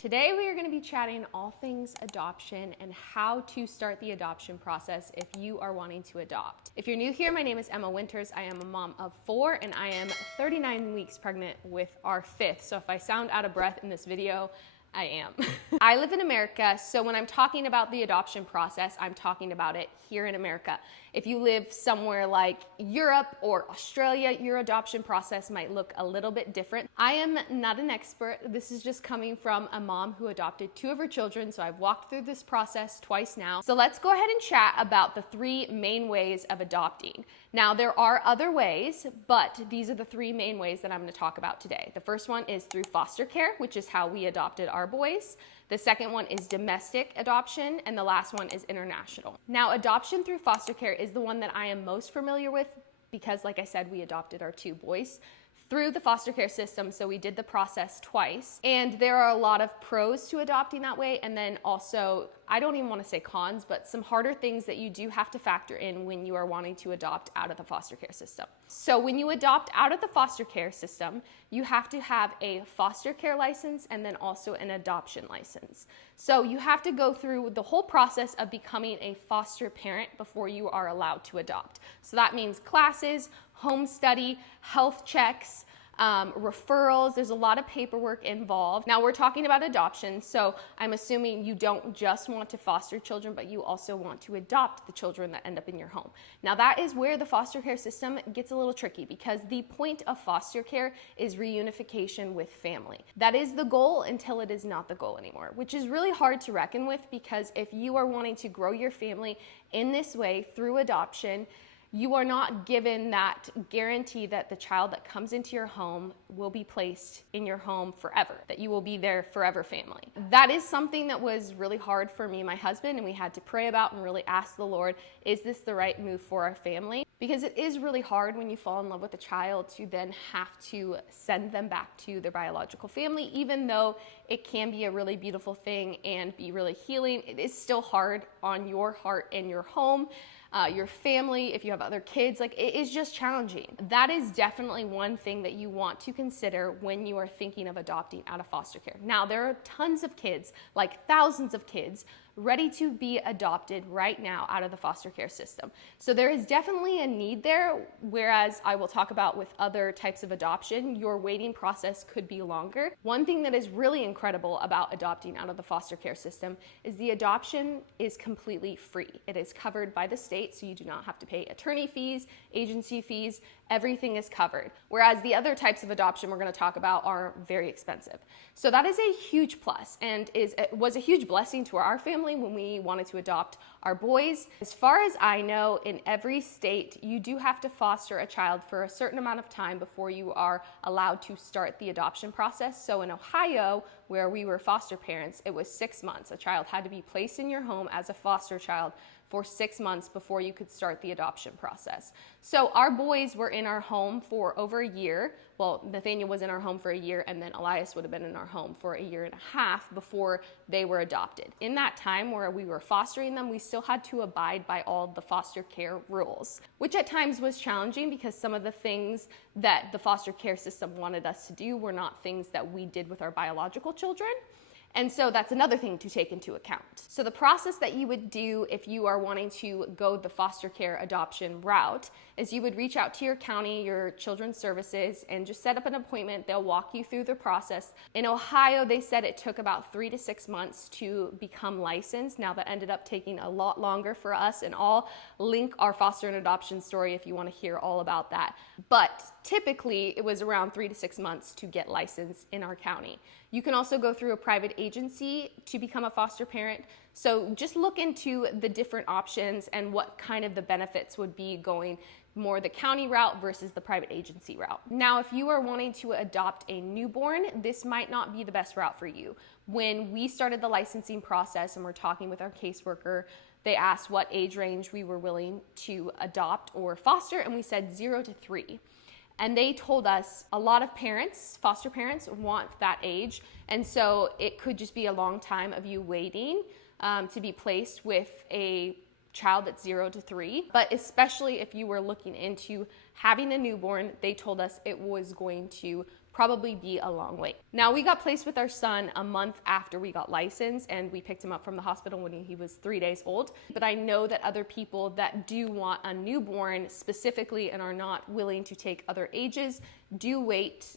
Today we are going to be chatting all things adoption and how to start the adoption process if you are wanting to adopt. If you're new here, my name is Emma Winters. I am a mom of 4 and I am 39 weeks pregnant with our 5th. So if I sound out of breath in this video, I am. I live in America, so when I'm talking about the adoption process, I'm talking about it here in America. If you live somewhere like Europe or Australia, your adoption process might look a little bit different. I am not an expert. This is just coming from a mom who adopted 2 of her children, so I've walked through this process twice now. So let's go ahead and chat about the 3 main ways of adopting. Now, there are other ways, but these are the 3 main ways that I'm going to talk about today. The first one is through foster care, which is how we adopted our boys. The second one is domestic adoption, and the last one is international. Now, adoption through foster care is the one that I am most familiar with because, like I said, we adopted our 2 boys through the foster care system, so we did the process twice. And there are a lot of pros to adopting that way, and then also, I don't even want to say cons, but some harder things that you do have to factor in when you are wanting to adopt out of the foster care system. So when you adopt out of the foster care system, you have to have a foster care license and then also an adoption license. So you have to go through the whole process of becoming a foster parent before you are allowed to adopt. So that means classes, home study, health checks, referrals. There's a lot of paperwork involved. Now we're talking about adoption, so I'm assuming you don't just want to foster children, but you also want to adopt the children that end up in your home. Now that is where the foster care system gets a little tricky because the point of foster care is reunification with family. That is the goal until it is not the goal anymore, which is really hard to reckon with because if you are wanting to grow your family in this way through adoption, you are not given that guarantee that the child that comes into your home will be placed in your home forever, that you will be their forever family. That is something that was really hard for me and my husband, and we had to pray about and really ask the Lord, is this the right move for our family? Because it is really hard when you fall in love with a child to then have to send them back to their biological family, even though it can be a really beautiful thing and be really healing. It is still hard on your heart and your home. Your family, if you have other kids, like it is just challenging. That is definitely one thing that you want to consider when you are thinking of adopting out of foster care. Now, there are tons of kids, like thousands of kids, ready to be adopted right now out of the foster care system. So there is definitely a need there, whereas I will talk about with other types of adoption, your waiting process could be longer. One thing that is really incredible about adopting out of the foster care system is the adoption is completely free. It is covered by the state, so you do not have to pay attorney fees, agency fees, everything is covered. Whereas the other types of adoption we're going to talk about are very expensive. So that is a huge plus and was a huge blessing to our family when we wanted to adopt our boys. As far as I know, in every state, you do have to foster a child for a certain amount of time before you are allowed to start the adoption process. So in Ohio, where we were foster parents, it was 6 months. A child had to be placed in your home as a foster child for 6 months before you could start the adoption process. So our boys were in our home for over a year. Well, Nathaniel was in our home for a year, and then Elias would have been in our home for a year and a half before they were adopted. In that time where we were fostering them, we still had to abide by all the foster care rules, which at times was challenging because some of the things that the foster care system wanted us to do were not things that we did with our biological children. And so that's another thing to take into account. So the process that you would do if you are wanting to go the foster care adoption route is you would reach out to your county, your children's services, and just set up an appointment. They'll walk you through the process. In Ohio, they said it took about 3 to 6 months to become licensed. Now that ended up taking a lot longer for us, and I'll link our foster and adoption story if you want to hear all about that. But typically, it was around 3 to 6 months to get licensed in our county. You can also go through a private agency to become a foster parent. So just look into the different options and what kind of the benefits would be going more the county route versus the private agency route. Now, if you are wanting to adopt a newborn, this might not be the best route for you. When we started the licensing process and we're talking with our caseworker, they asked what age range we were willing to adopt or foster, and we said 0 to 3. And they told us a lot of parents, foster parents, want that age. And so it could just be a long time of you waiting to be placed with a child that's 0 to 3. But especially if you were looking into having a newborn, they told us it was going to probably be a long wait. Now, we got placed with our son a month after we got licensed, and we picked him up from the hospital when he was 3 days old. But I know that other people that do want a newborn specifically and are not willing to take other ages do wait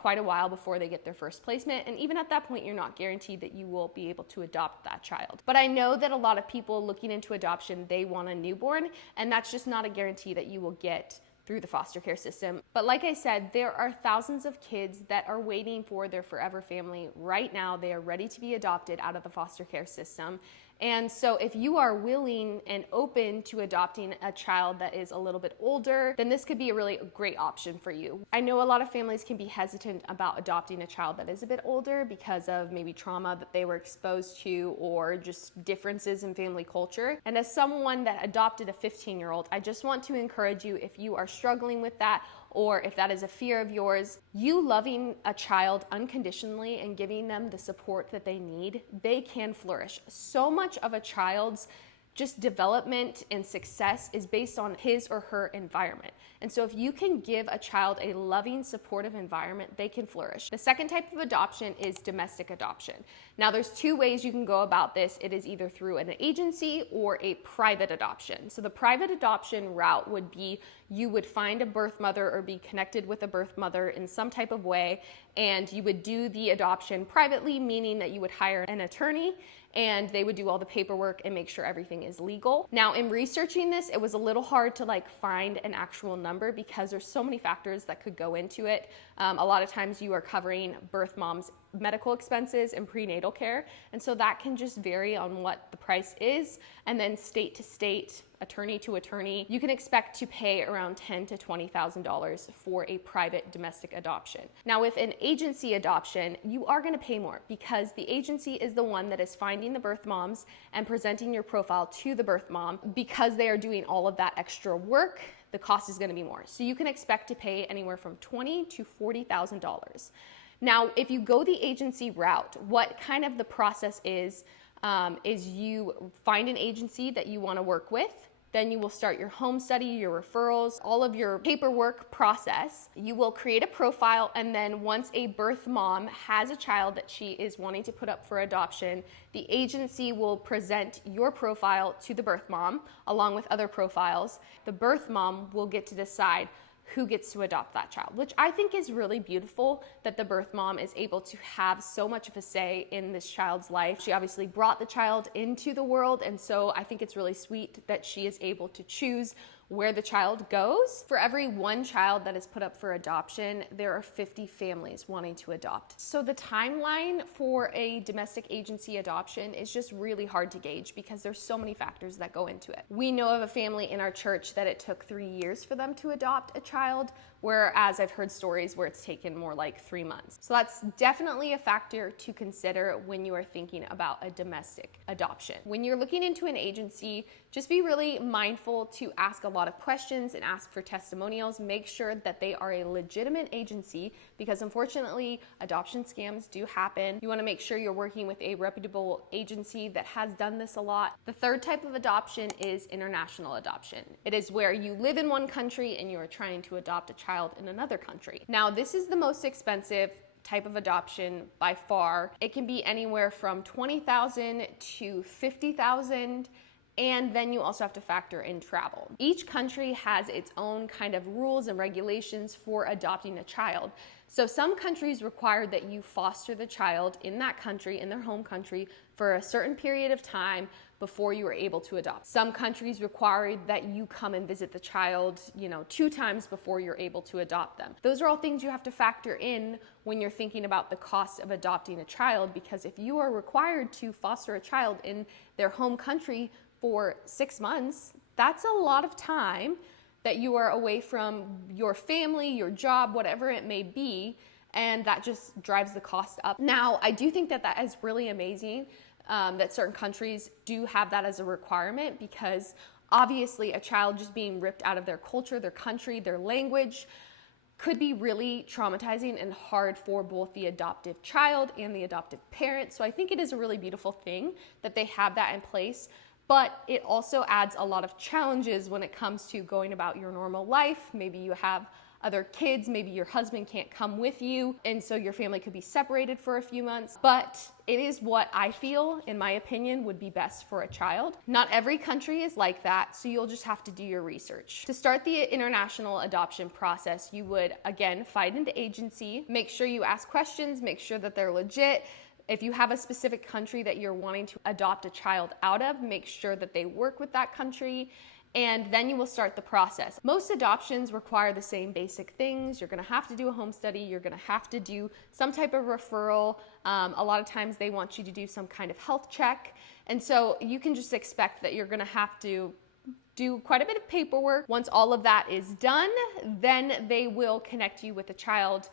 quite a while before they get their first placement. And even at that point, you're not guaranteed that you will be able to adopt that child. But I know that a lot of people looking into adoption, they want a newborn, and that's just not a guarantee that you will get through the foster care system. But like I said, there are thousands of kids that are waiting for their forever family right now. They are ready to be adopted out of the foster care system. And so if you are willing and open to adopting a child that is a little bit older, then this could be a really great option for you. I know a lot of families can be hesitant about adopting a child that is a bit older because of maybe trauma that they were exposed to or just differences in family culture. And as someone that adopted a 15-year-old, I just want to encourage you, if you are struggling with that, or if that is a fear of yours, you loving a child unconditionally and giving them the support that they need, they can flourish. So much of a child's just development and success is based on his or her environment. And so if you can give a child a loving, supportive environment, they can flourish. The second type of adoption is domestic adoption. Now there's two ways you can go about this. It is either through an agency or a private adoption. So the private adoption route would be you would find a birth mother or be connected with a birth mother in some type of way, and you would do the adoption privately, meaning that you would hire an attorney and they would do all the paperwork and make sure everything is legal. Now, in researching this, it was a little hard to find an actual number because there's so many factors that could go into it. A lot of times you are covering birth mom's medical expenses and prenatal care, and so that can just vary on what the price is, and then state to state, attorney to attorney, you can expect to pay around $10,000 to $20,000 for a private domestic adoption. Now with an agency adoption, you are going to pay more because the agency is the one that is finding the birth moms and presenting your profile to the birth mom. Because they are doing all of that extra work, the cost is going to be more. So you can expect to pay anywhere from $20,000 to $40,000. Now, if you go the agency route, what kind of the process is you find an agency that you want to work with. Then you will start your home study, your referrals, all of your paperwork process. You will create a profile, and then once a birth mom has a child that she is wanting to put up for adoption, the agency will present your profile to the birth mom along with other profiles. The birth mom will get to decide who gets to adopt that child, which I think is really beautiful that the birth mom is able to have so much of a say in this child's life. She obviously brought the child into the world, and so I think it's really sweet that she is able to choose where the child goes. For every one child that is put up for adoption, there are 50 families wanting to adopt. So the timeline for a domestic agency adoption is just really hard to gauge because there's so many factors that go into it. We know of a family in our church that it took 3 years for them to adopt a child, whereas I've heard stories where it's taken more like 3 months. So that's definitely a factor to consider when you are thinking about a domestic adoption. When you're looking into an agency, just be really mindful to ask a lot of questions and ask for testimonials. Make sure that they are a legitimate agency because unfortunately adoption scams do happen. You want to make sure you're working with a reputable agency that has done this a lot. The third type of adoption is international adoption. It is where you live in one country and you are trying to adopt a child in another country. Now, this is the most expensive type of adoption by far. It can be anywhere from $20,000 to $50,000. And then you also have to factor in travel. Each country has its own kind of rules and regulations for adopting a child. So some countries require that you foster the child in that country, in their home country, for a certain period of time before you are able to adopt. Some countries require that you come and visit the child, 2 times before you're able to adopt them. Those are all things you have to factor in when you're thinking about the cost of adopting a child, because if you are required to foster a child in their home country for 6 months, that's a lot of time that you are away from your family, your job, whatever it may be, and that just drives the cost up. Now, I do think that that is really amazing that certain countries do have that as a requirement, because obviously a child just being ripped out of their culture, their country, their language could be really traumatizing and hard for both the adoptive child and the adoptive parent. So I think it is a really beautiful thing that they have that in place. But it also adds a lot of challenges when it comes to going about your normal life. Maybe you have other kids. Maybe your husband can't come with you, and so your family could be separated for a few months. But it is what I feel, in my opinion, would be best for a child. Not every country is like that, so you'll just have to do your research. To start the international adoption process, you would, again, find an agency, make sure you ask questions, make sure that they're legit. If you have a specific country that you're wanting to adopt a child out of, make sure that they work with that country, and then you will start the process. Most adoptions require the same basic things. You're gonna have to do a home study. You're gonna have to do some type of referral. A lot of times they want you to do some kind of health check. And so you can just expect that you're gonna have to do quite a bit of paperwork. Once all of that is done, then they will connect you with a child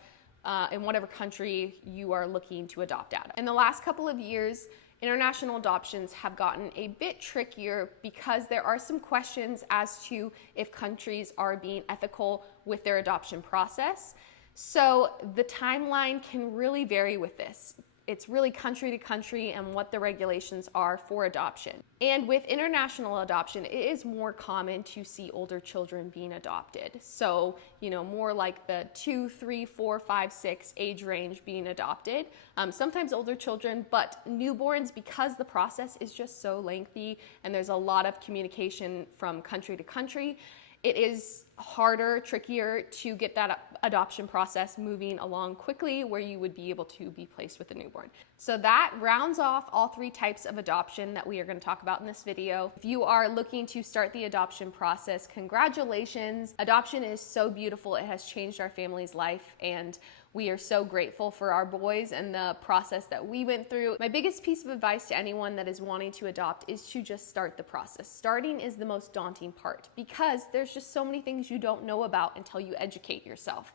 in whatever country you are looking to adopt out of. In the last couple of years, international adoptions have gotten a bit trickier because there are some questions as to if countries are being ethical with their adoption process. So the timeline can really vary with this. It's really country to country and what the regulations are for adoption. And with international adoption, it is more common to see older children being adopted. So, more like the 2, 3, 4, 5, 6 age range being adopted. Sometimes older children, but newborns, because the process is just so lengthy and there's a lot of communication from country to country, it is harder, trickier to get that adoption process moving along quickly where you would be able to be placed with a newborn. So that rounds off all 3 types of adoption that we are going to talk about in this video. If you are looking to start the adoption process, congratulations. Adoption is so beautiful. It has changed our family's life, and we are so grateful for our boys and the process that we went through. My biggest piece of advice to anyone that is wanting to adopt is to just start the process. Starting is the most daunting part because there's just so many things you don't know about until you educate yourself.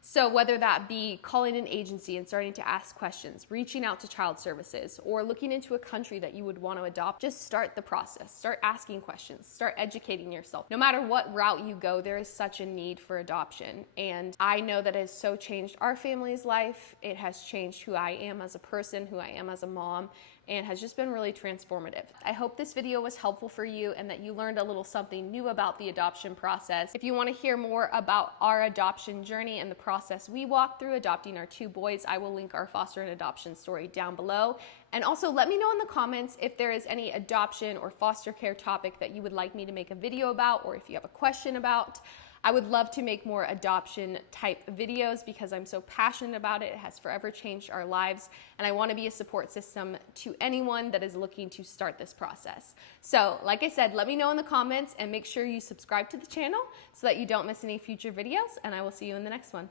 So whether that be calling an agency and starting to ask questions, reaching out to child services, or looking into a country that you would want to adopt, just start the process. Start asking questions. Start educating yourself. No matter what route you go, there is such a need for adoption. And I know that it has so changed our family's life. It has changed who I am as a person, who I am as a mom, and has just been really transformative. I hope this video was helpful for you and that you learned a little something new about the adoption process. If you want to hear more about our adoption journey and the process we walked through adopting our 2 boys, I will link our foster and adoption story down below. And also let me know in the comments if there is any adoption or foster care topic that you would like me to make a video about, or if you have a question about. I would love to make more adoption type videos because I'm so passionate about it. It has forever changed our lives, and I want to be a support system to anyone that is looking to start this process. So, like I said, let me know in the comments and make sure you subscribe to the channel so that you don't miss any future videos, and I will see you in the next one.